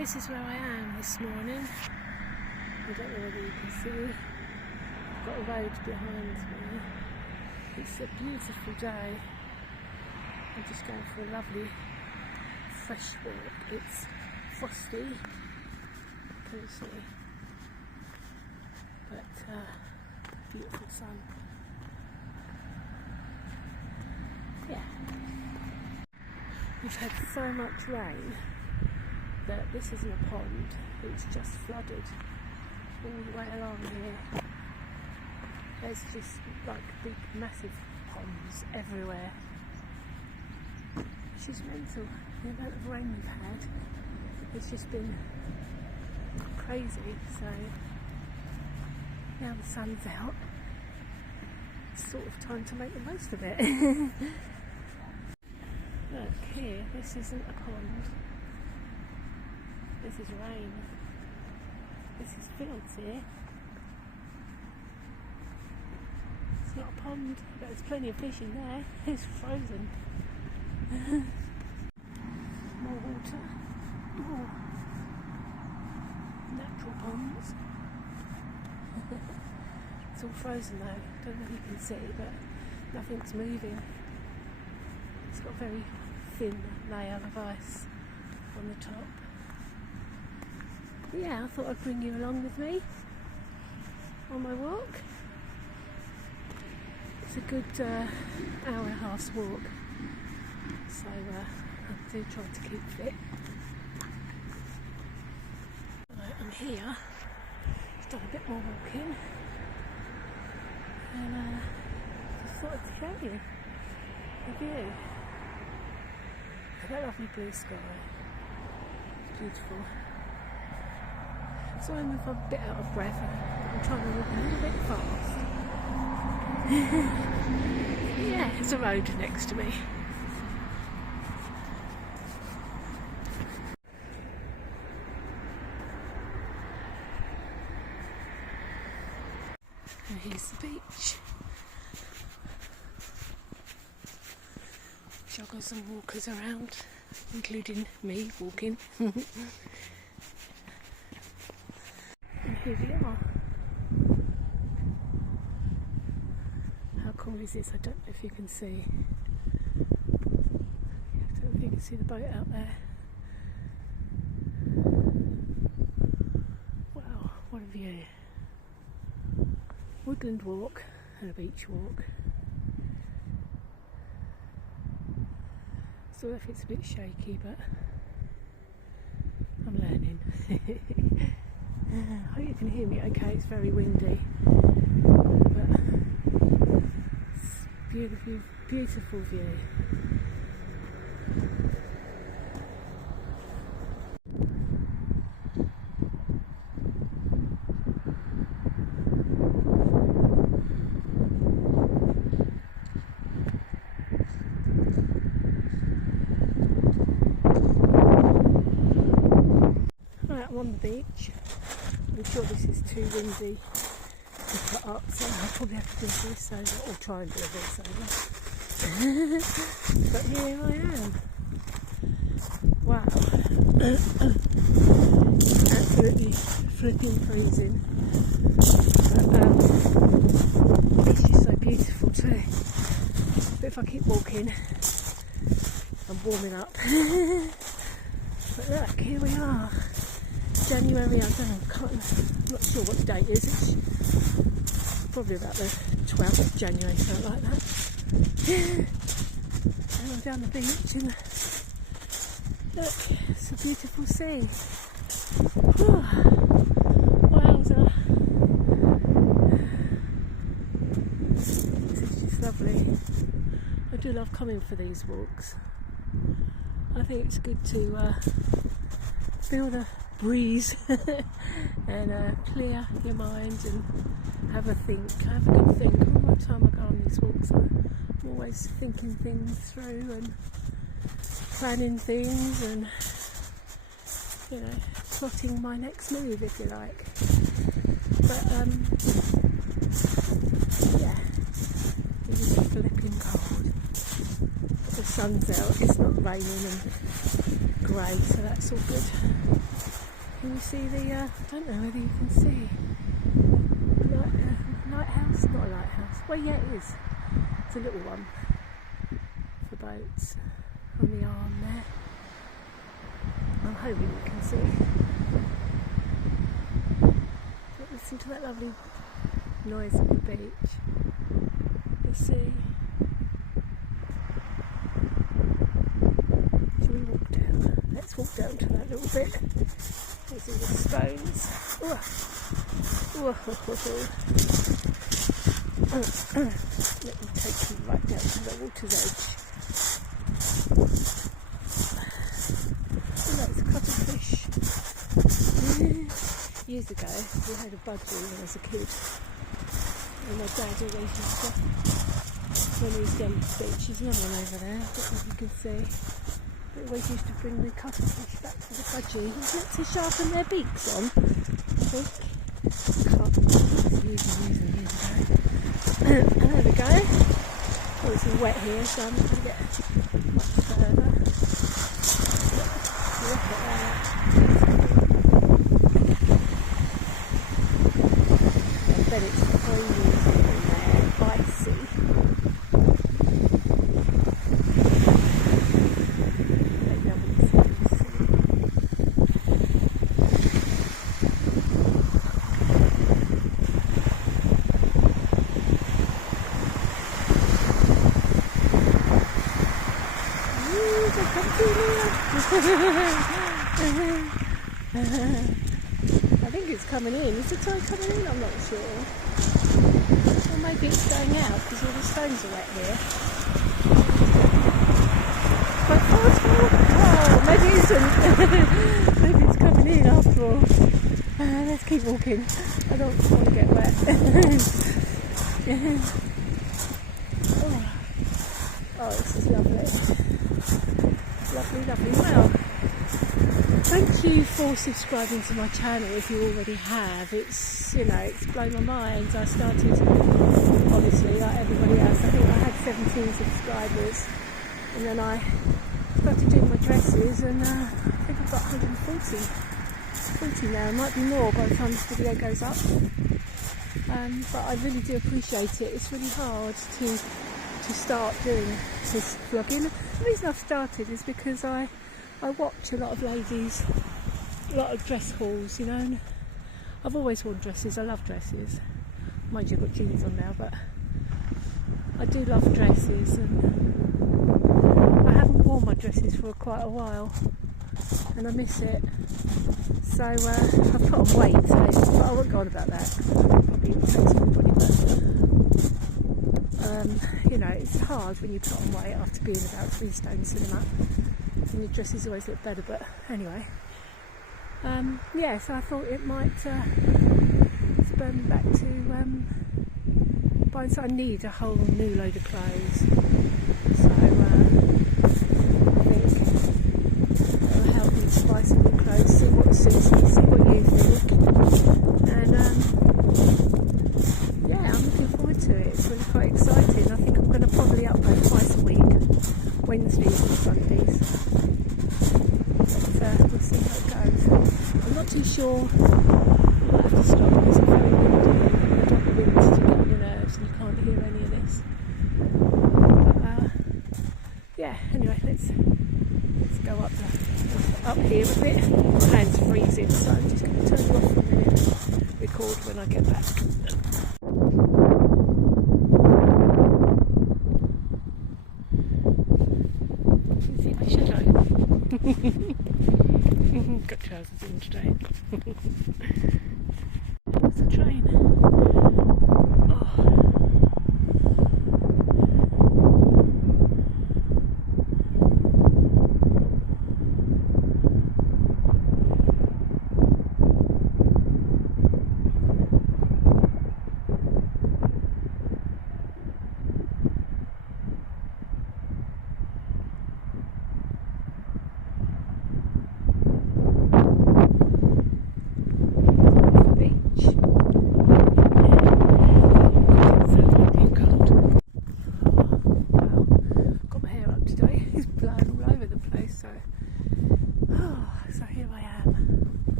This is where I am this morning. I don't know whether you can see. I've got a road behind me. It's a beautiful day. I'm just going for a lovely fresh walk. It's frosty, can you see? But beautiful sun. Yeah. We've had so much rain that this isn't a pond, it's just flooded all the way along here. There's just like big massive ponds everywhere, which is mental. The amount of rain we've had, it's just been crazy. So now the sun's out, it's sort of time to make the most of it. Look here, this isn't a pond. This is rain. This is fields here. It's not a pond, but there's plenty of fish in there. It's frozen. More water. More natural ponds. It's all frozen though. Don't know if you can see, but nothing's moving. It's got a very thin layer of ice on the top. But yeah, I thought I'd bring you along with me on my walk. It's a good hour and a half's walk, so I do try to keep fit. Right, I'm here. Just done a bit more walking, and just thought I'd show you the view. Look at that lovely blue sky. It's beautiful. So I'm a bit out of breath. I'm trying to walk a little bit fast. Yeah, there's a road next to me. And here's the beach. Joggers and walkers around, including me walking. And here we are. How cool is this? I don't know if you can see. I don't know if you can see the boat out there. Wow, what a view. Woodland walk and a beach walk. So if it's a bit shaky, but I'm learning. I hope you can hear me okay, it's very windy, but it's beautiful, beautiful view. Right, I'm on the beach. I'm sure this is too windy to put up, so I'll probably have to do a voiceover, or try and do a voiceover. But here I am. Wow. Absolutely flipping freezing. But it's just so beautiful too. But if I keep walking, I'm warming up. But look, here we are. January, I don't know, I'm not sure what the date is. It's probably about the 12th of January, something like that. And I'm down the beach and look, it's a beautiful sea. Wowza. This is just lovely. I do love coming for these walks. I think it's good to feel the breeze and clear your mind and have a think, have a good think. All the time I go on these walks, I'm always thinking things through and planning things and, you know, plotting my next move, if you like. But yeah, it is flipping cold. The sun's out, it's not raining and grey, so that's all good. Can you see the, I don't know whether you can see, lighthouse? Not a lighthouse. Well, yeah, it is. It's a little one for boats on the arm there. I'm hoping you can see. Listen to that lovely noise of the beach. The sea. So we walk down. Let's walk down to that little bit. There's all the stones. Whoa. Let me take you right down to the water's edge. Oh, that's a cuttlefish. Years ago, we had a budgie when I was a kid. And my dad always used to, when he was down the beach, there's another one over there, I don't know if you can see. They always used to bring the cuttlefish back to the budgie. Wasn't it to sharpen their beaks on? I think. Years ago. And there we go. Oh, it's all wet here, so I'm not going to get much further. Look at that. I bet it's freezing in there, icy. I think it's coming in. Is the tide coming in? I'm not sure. Or maybe it's going out because all the stones are wet here. Quite forceful. Oh, maybe it isn't. Maybe it's coming in after all. Let's keep walking. I don't want to get wet. Oh, this is lovely. Lovely. Well, thank you for subscribing to my channel if you already have. It's, it's blown my mind. I started, obviously, like everybody else, I think I had 17 subscribers, and then I started doing my dresses, and I think I've got 140 now. It might be more by the time this video goes up. But I really do appreciate it. It's really hard to start doing this vlogging. The reason I've started is because I watch a lot of ladies, a lot of dress hauls, and I've always worn dresses. I love dresses. Mind you, I've got jeans on now, but I do love dresses, and I haven't worn my dresses for quite a while, and I miss it. So I've put on weight, so but I won't go on about that. Probably irritates everybody, but it's hard when you put on weight after being about 3 stone cinema. And your dresses always look better, but anyway. So I thought it might spur me back to buying. So I need a whole new load of clothes. So I think it'll help me to buy some new clothes, see what suits me, see what you think. And I'm looking forward to it. It's really quite exciting. I think I'm going to probably upload twice a week, Wednesdays and Sundays. We'll see how it goes. I'm not too sure. I might have to stop because it's very windy. I don't want the wind to get on your nerves and you can't hear any of this. But anyway, let's go up here a bit. My hand's freezing, so I'm just going to turn it off for a minute and record when I get back. Can you see my shadow? Got trousers in today. There's a train.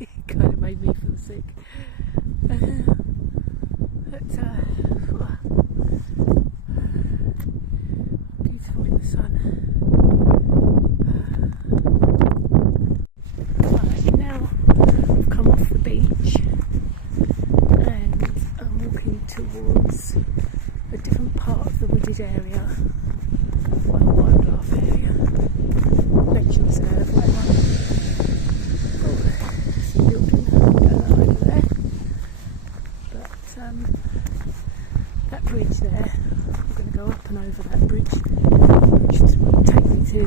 It kind of made me feel sick. Beautiful in the sun. Right, now I've come off the beach and I'm walking towards a different part of the wooded area, wildlife area, nature reserve, whatever. Oh, there's a building going on over there. But that bridge there, I'm going to go up and over that bridge, which will take me to